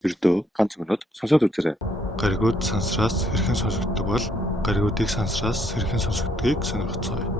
Ердөө ганц өнөд сонсоод үзээрэй. Гаригууд сансраас хэрхэн сонсогддог бол гаригуудыг сансраас хэрхэн сонсогддгийг сонирхцгаая.